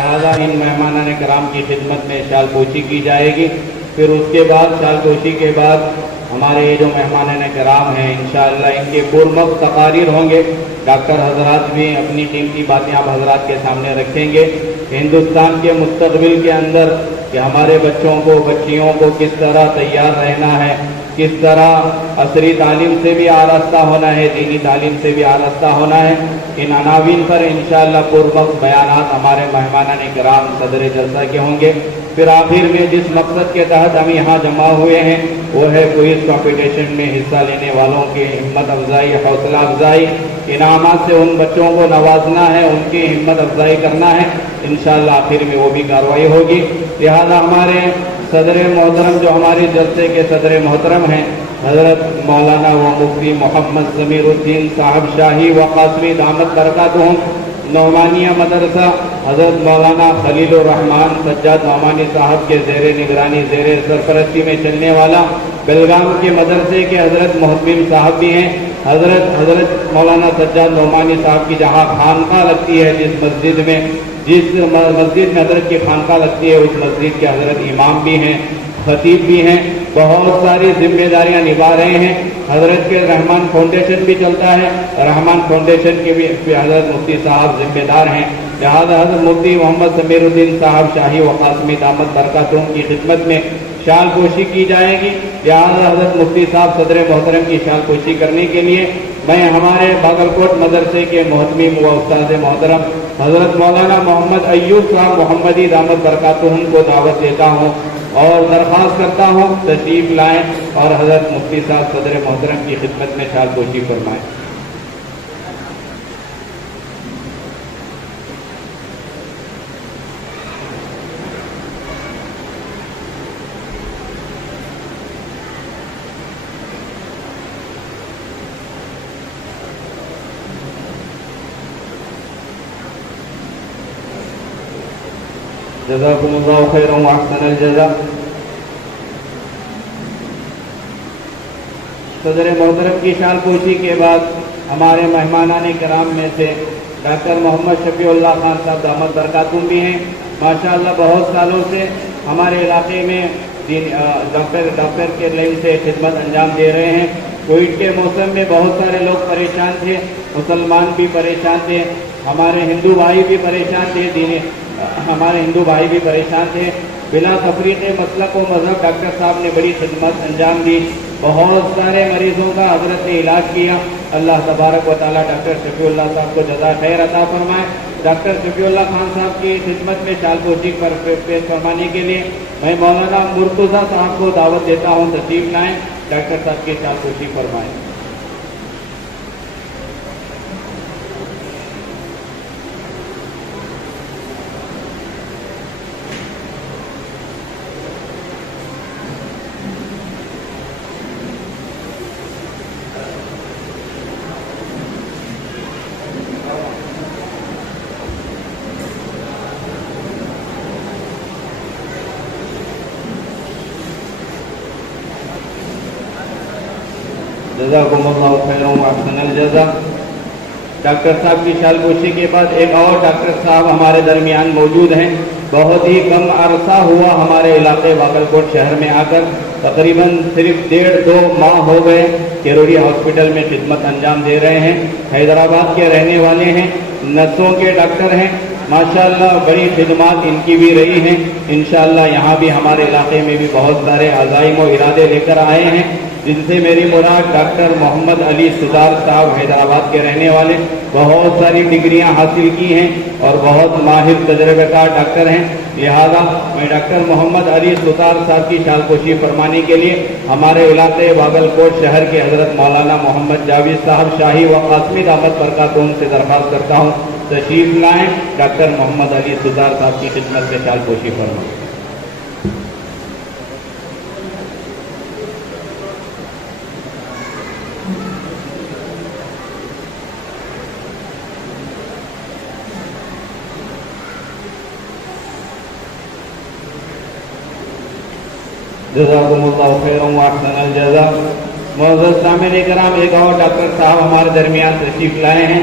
لہذا ان مہمانان کرام کی خدمت میں شال پوشی کی جائے گی. پھر اس کے بعد شال پوشی کے بعد ہمارے یہ جو مہمانان کرام ہیں انشاءاللہ ان کے پرمخ تقاریر ہوں گے. ڈاکٹر حضرات بھی اپنی قیمتی باتیں آپ حضرات کے سامنے رکھیں گے ہندوستان کے مستقبل کے اندر کہ ہمارے بچوں کو بچیوں کو کس طرح تیار رہنا ہے، کس طرح عصری تعلیم سے بھی آراستہ ہونا ہے، دینی تعلیم سے بھی آراستہ ہونا ہے. ان عناوین پر انشاءاللہ پرمخ بیانات ہمارے مہمانان کرام صدر جلسہ کے ہوں گے. پھر آخر میں جس مقصد کے تحت ہم یہاں جمع ہوئے ہیں وہ ہے کوئز کمپٹیشن میں حصہ لینے والوں کی ہمت افزائی، حوصلہ افزائی، انعامات سے ان بچوں کو نوازنا ہے، ان کی ہمت افزائی کرنا ہے. انشاءاللہ آخر میں وہ بھی کارروائی ہوگی. لہذا ہمارے صدر محترم جو ہمارے جلسے کے صدر محترم ہیں حضرت مولانا و مفتی محمد ضمیر الدین صاحب شاہی و قاسمی دامت برکاتہم نعمانیہ مدرسہ حضرت مولانا خلیل الرحمان سجاد نعمانی صاحب کے زیر نگرانی زیر سرپرستی میں چلنے والا بیلگام کے مدرسے کے حضرت محتمم صاحب بھی ہیں. حضرت مولانا سجاد نعمانی صاحب کی جہاں خانقاہ لگتی ہے جس مسجد میں حضرت کی خانقاہ لگتی ہے اس مسجد کے حضرت امام بھی ہیں، خطیب بھی ہیں، بہت ساری ذمہ داریاں نبھا رہے ہیں. حضرت کے رحمان فاؤنڈیشن بھی چلتا ہے، رحمان فاؤنڈیشن کے بھی حضرت مفتی صاحب ذمہ دار ہیں. لہٰذا حضرت مفتی محمد ضمیر الدین صاحب شاہی و قاسمی دامت برکاتہم کی خدمت میں شال پوشی کی جائے گی. لہٰذا حضرت مفتی صاحب صدر محترم کی شال پوشی کرنے کے لیے میں ہمارے باگلکوٹ مدرسے کے محتمم و استاد محترم حضرت مولانا محمد ایوب صاحب محمدی دامت برکاتہم کو دعوت دیتا ہوں اور درخواست کرتا ہوں تشریف لائیں اور حضرت مفتی صاحب صدر محترم کی خدمت میں شال پوشی فرمائیں. جزاکم اللہ خیر و احسن الجزاء. صدر محترم کی شال پوشی کے بعد ہمارے مہمانان کرام میں سے ڈاکٹر محمد شفیع اللہ خان صاحب دامت برکاتہم بھی ہیں. ماشاءاللہ بہت سالوں سے ہمارے علاقے میں ڈاکٹر کے لائن سے خدمت انجام دے رہے ہیں. کووڈ کے موسم میں بہت سارے لوگ پریشان تھے، مسلمان بھی پریشان تھے، ہمارے ہندو بھائی بھی پریشان تھے. بلا تفریق مسلک و مذہب ڈاکٹر صاحب نے بڑی خدمت انجام دی. بہت سارے مریضوں کا حضرت نے علاج کیا. اللہ تبارک و تعالیٰ ڈاکٹر شفیع اللہ صاحب کو جزا خیر عطا فرمائے. ڈاکٹر شفیع اللہ خان صاحب کی خدمت میں شال پوشی پر پیش فرمانے کے لیے میں مولانا مرتضیٰ صاحب کو دعوت دیتا ہوں تشریف لائیں، ڈاکٹر صاحب کی شال پوشی فرمائیں. جزاکم اللہ خیر و احسن الجزاء. ڈاکٹر صاحب کی شال پوشی کے بعد ایک اور ڈاکٹر صاحب ہمارے درمیان موجود ہیں. بہت ہی کم عرصہ ہوا ہمارے علاقے باگلکوٹ شہر میں آ کر، تقریباً صرف 1.5-2 ماہ ہو گئے کیروڑی ہاسپٹل میں خدمت انجام دے رہے ہیں. حیدرآباد کے رہنے والے ہیں، نسوں کے ڈاکٹر ہیں. ماشاءاللہ بڑی خدمات ان کی بھی رہی ہیں. انشاءاللہ یہاں بھی ہمارے علاقے میں بھی بہت سارے عزائم و ارادے لے کر آئے ہیں، جن سے میری مراد ڈاکٹر محمد علی سدار صاحب حیدرآباد کے رہنے والے بہت ساری ڈگریاں حاصل کی ہیں اور بہت ماہر تجربہ کار ڈاکٹر ہیں. لہذا میں ڈاکٹر محمد علی سدار صاحب کی شال پوشی فرمانے کے لیے ہمارے علاقے باگلکوٹ شہر کے حضرت مولانا محمد جاوید صاحب شاہی و قاسمی دامت برکاتہم سے درخواست کرتا ہوں تشریف لائیں، ڈاکٹر محمد علی سدار صاحب کی خدمت میں شال پوشی فرمائیں. جزاکم اللہ خیر و احسن الجزاء. معزز سامعین کرام، ایک اور ڈاکٹر صاحب ہمارے درمیان تشریف لائے ہیں.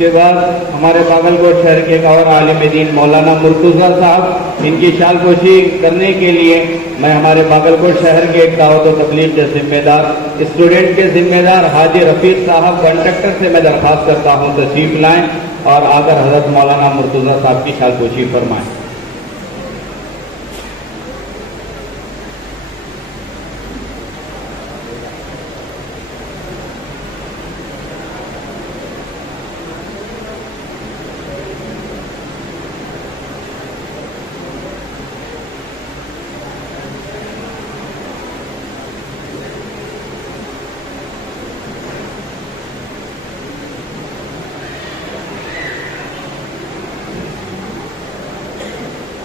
کے بعد ہمارے باگلکوٹ شہر کے ایک اور عالم دین مولانا مرتضیٰ صاحب، ان کی شال پوشی کرنے کے لیے میں ہمارے باگلکوٹ شہر کے ایک دعوت و تبلیغ کے ذمہ دار اسٹوڈنٹ کے ذمہ دار حاجی رفیق صاحب کنڈکٹر سے میں درخواست کرتا ہوں تشریف لائیں اور آ کر حضرت مولانا مرتضیٰ صاحب کی شال پوشی فرمائیں۔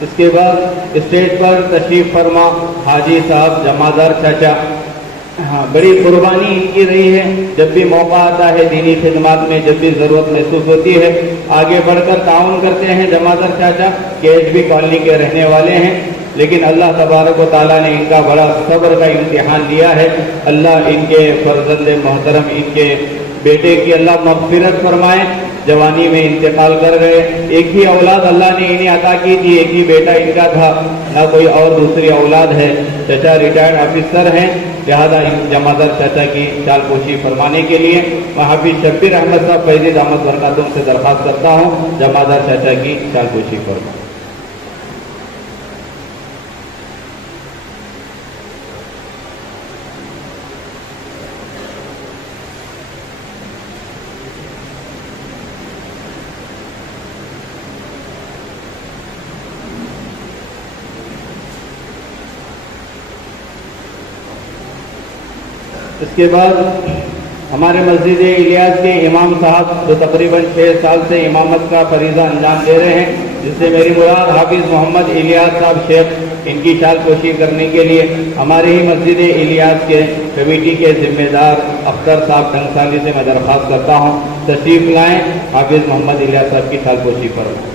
اس کے بعد اسٹیج پر تشریف فرما حاجی صاحب جمادار چاچا، بڑی قربانی ان کی رہی ہے، جب بھی موقع آتا ہے دینی خدمات میں، جب بھی ضرورت محسوس ہوتی ہے آگے بڑھ کر تعاون کرتے ہیں۔ جمادار چاچا KHB کالونی کے رہنے والے ہیں، لیکن اللہ تبارک و تعالیٰ نے ان کا بڑا صبر کا امتحان لیا ہے۔ اللہ ان کے فرزند محترم، ان کے بیٹے کی اللہ مغفرت فرمائے، جوانی میں انتقال کر گئے۔ ایک ہی اولاد اللہ نے انہیں عطا کی تھی، ایک ہی بیٹا ان کا تھا، نہ کوئی اور دوسری اولاد ہے۔ چچا ریٹائرڈ آفیسر ہیں، لہذا جمادار چچا کی شال پوشی فرمانے کے لیے میں حافظ شبیر احمد صاحب فیض دامت برکاتہم سے درخواست کرتا ہوں جمادار چچا کی شال پوشی فرمائیں۔ اس کے بعد ہمارے مسجد الیاس کے امام صاحب جو تقریباً 6 سال سے امامت کا فریضہ انجام دے رہے ہیں، جس سے میری مراد حافظ محمد الیاس صاحب شیخ، ان کی شال پوشی کرنے کے لیے ہمارے ہی مسجد الیاس کے کمیٹی کے ذمہ دار اختر صاحب ٹنگسالی سے میں درخواست کرتا ہوں تشریف لائیں، حافظ محمد الیاس صاحب کی شال پوشی فرمائیں۔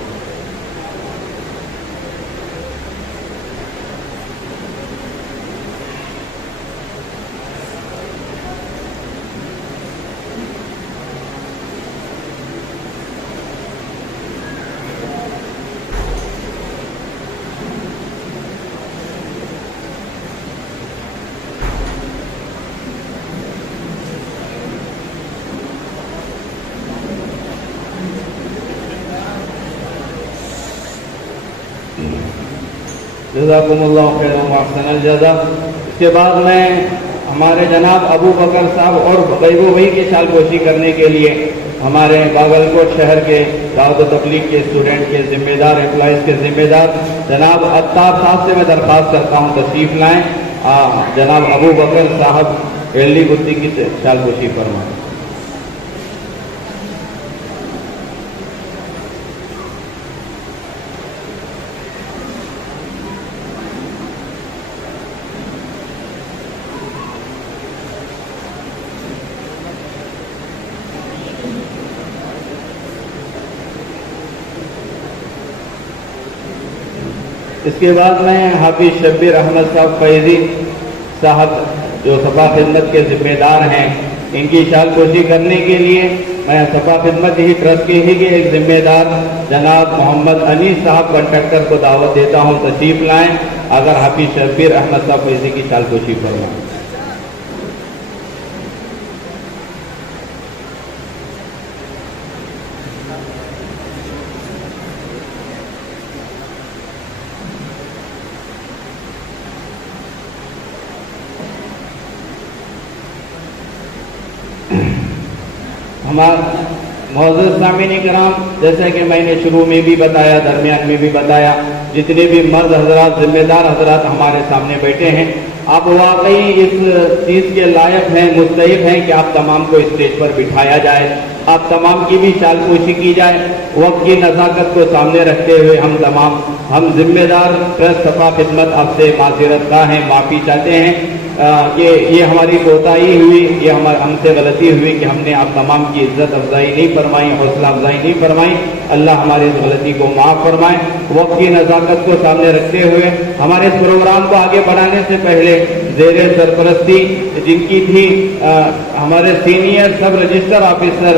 جزاکم اللہ خیر و احسن الجزا۔ اس کے بعد میں ہمارے جناب ابو بکر صاحب اور غیبو بھائی کی شال پوشی کرنے کے لیے ہمارے باگلکوٹ شہر کے دعوت و تبلیغ کے اسٹوڈنٹ کے ذمہ دار، امپلائیز کے ذمہ دار جناب عطار صاحب سے میں درخواست کرتا ہوں تشریف لائیں، جناب ابو بکر صاحب ایلی گتی کی شال پوشی فرمائیں۔ اس کے بعد میں حافظ شبیر احمد صاحب فیضی صاحب جو صفا خدمت کے ذمہ دار ہیں، ان کی شال پوشی کرنے کے لیے میں صفا خدمت ہی ٹرسٹ کے ہی ایک ذمہ دار جناب محمد انیس صاحب کنڈکٹر کو دعوت دیتا ہوں تشریف لائیں، اگر حافظ شبیر احمد صاحب فیضی کی شال پوشی فرمائیں۔ ہمارے معزز سامعین کرام، جیسا کہ میں نے شروع میں بھی بتایا، درمیان میں بھی بتایا، جتنے بھی مرد حضرات، ذمہ دار حضرات ہمارے سامنے بیٹھے ہیں، آپ واقعی اس چیز کے لائق ہیں، مستحق ہیں کہ آپ تمام کو اسٹیج پر بٹھایا جائے، آپ تمام کی بھی شال پوشی کی جائے۔ وقت کی نزاکت کو سامنے رکھتے ہوئے ہم ذمہ دار ٹرسٹ صفا خدمت آپ سے معذرت خواہ ہیں، معافی چاہتے ہیں کہ یہ ہماری کوتاہی ہوئی، یہ ہم سے غلطی ہوئی کہ ہم نے آپ تمام کی عزت افزائی نہیں فرمائی، حوصلہ افزائی نہیں فرمائی۔ اللہ ہماری اس غلطی کو معاف فرمائے۔ وقت کی نزاکت کو سامنے رکھتے ہوئے ہمارے اس پروگرام کو آگے بڑھانے سے پہلے زیر سرپرستی جن کی تھی ہمارے سینئر سب رجسٹر آفیسر